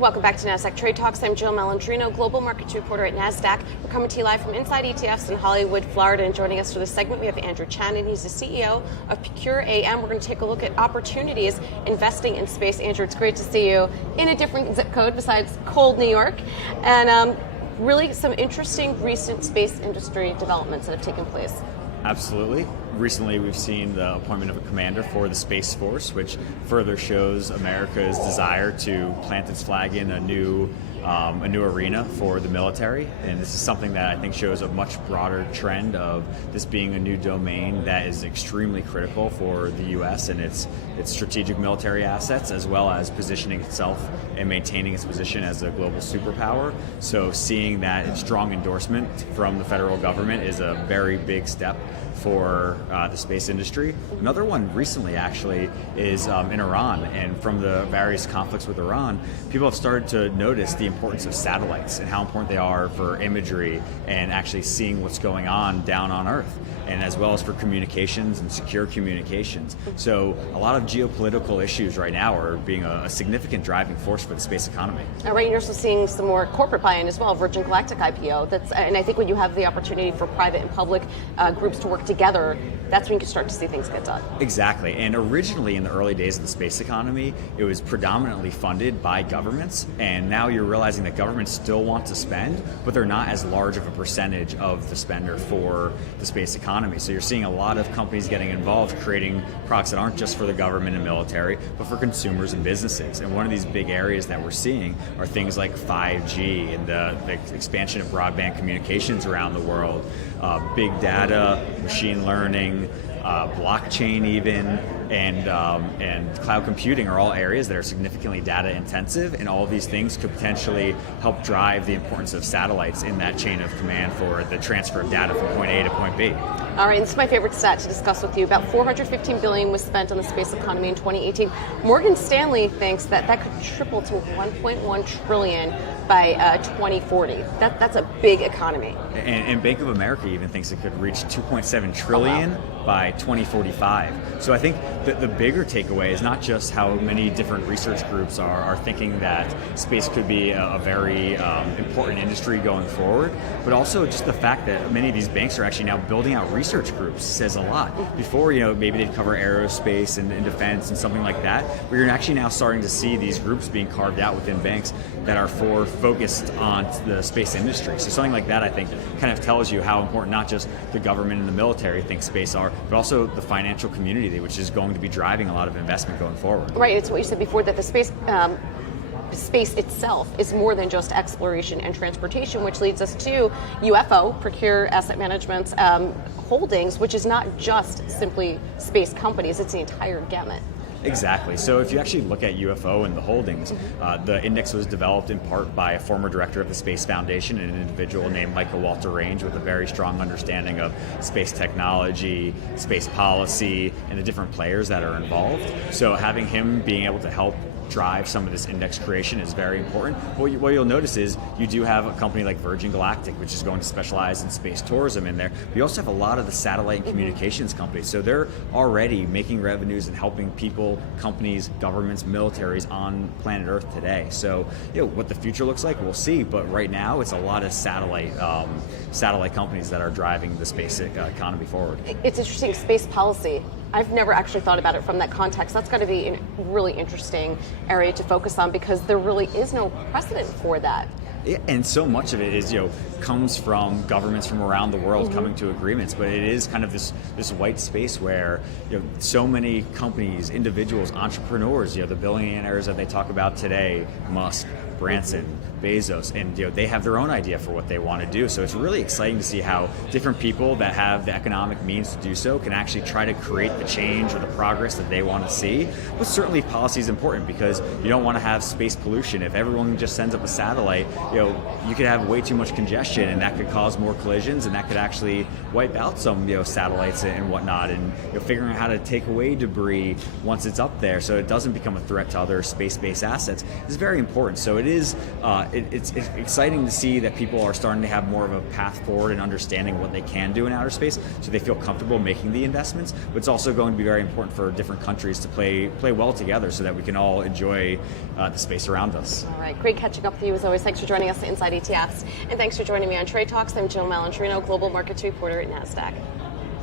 Welcome back to Nasdaq Trade Talks. I'm Jill Malandrino, Global Markets Reporter at Nasdaq. We're coming to you live from Inside ETFs in Hollywood, Florida. And joining us for this segment, we have Andrew Chanin. He's the CEO of ProcureAM. We're going to take a look at opportunities investing in space. Andrew, it's great to see you in a different zip code besides cold New York. And really some interesting recent space industry developments that have taken place. Absolutely. Recently, we've seen the appointment of a commander for the Space Force, which further shows America's desire to plant its flag in a new arena for the military. And this is something that I think shows a much broader trend of this being a new domain that is extremely critical for the U.S. and its strategic military assets, as well as positioning itself and maintaining its position as a global superpower. So seeing that strong endorsement from the federal government is a very big step for the space industry. Another one recently actually is in Iran, and from the various conflicts with Iran, people have started to notice the importance of satellites and how important they are for imagery and actually seeing what's going on down on Earth, and as well as for communications and secure communications. So a lot of geopolitical issues right now are being a significant driving force for the space economy. All right, you're also seeing some more corporate buy-in as well, Virgin Galactic IPO. And I think when you have the opportunity for private and public groups to work together, that's when you can start to see things get done. Exactly. And originally in the early days of the space economy, it was predominantly funded by governments. And now you're realizing that governments still want to spend, but they're not as large of a percentage of the spender for the space economy. So you're seeing a lot of companies getting involved, creating products that aren't just for the government and military, but for consumers and businesses. And one of these big areas that we're seeing are things like 5G and the expansion of broadband communications around the world, big data, machine learning, blockchain even, and cloud computing are all areas that are significantly data intensive, and all of these things could potentially help drive the importance of satellites in that chain of command for the transfer of data from point A to point B. All right, this is my favorite stat to discuss with you. About $415 billion was spent on the space economy in 2018. Morgan Stanley thinks that could triple to $1.1 trillion by 2040. That's a big economy. And Bank of America even thinks it could reach $2.7 trillion by 2045. So I think the bigger takeaway is not just how many different research groups are thinking that space could be a very important industry going forward, but also just the fact that many of these banks are actually now building out research groups says a lot. Before, maybe they'd cover aerospace and defense and something like that, but you're actually now starting to see these groups being carved out within banks that are focused on the space industry. So something like that, I think, kind of tells you how important not just the government and the military think space are, but also the financial community, which is going to be driving a lot of investment going forward. Right, it's what you said before, that the space itself is more than just exploration and transportation, which leads us to UFO, Procure Asset Management's holdings, which is not just simply space companies, it's the entire gamut. Exactly. So if you actually look at UFO and the holdings, the index was developed in part by a former director of the Space Foundation, an individual named Michael Walter Range, with a very strong understanding of space technology, space policy, and the different players that are involved. So having him being able to help drive some of this index creation is very important. What you'll notice is you do have a company like Virgin Galactic, which is going to specialize in space tourism in there. We also have a lot of the satellite and communications companies. So they're already making revenues and helping people, companies, governments, militaries on planet Earth today. So what the future looks like, we'll see. But right now, it's a lot of satellite companies that are driving the space economy forward. It's interesting, space policy. I've never actually thought about it from that context. That's got to be a really interesting area to focus on, because there really is no precedent for that. Yeah, and so much of it is, comes from governments from around the world coming to agreements, but it is kind of this white space where, so many companies, individuals, entrepreneurs, the billionaires that they talk about today, Musk, Branson, Bezos, and they have their own idea for what they want to do. So it's really exciting to see how different people that have the economic means to do so can actually try to create the change or the progress that they want to see. But certainly policy is important, because you don't want to have space pollution. If everyone just sends up a satellite, you could have way too much congestion, and that could cause more collisions, and that could actually wipe out some satellites and whatnot. And figuring out how to take away debris once it's up there so it doesn't become a threat to other space-based assets is very important. So it is it's exciting to see that people are starting to have more of a path forward and understanding what they can do in outer space, so they feel comfortable making the investments. But it's also going to be very important for different countries to play well together, so that we can all enjoy the space around us. All right, great catching up with you as always. Thanks for joining us at Inside ETFs, and thanks for joining me on Trade Talks. I'm Jill Malandrino, Global Markets Reporter at Nasdaq.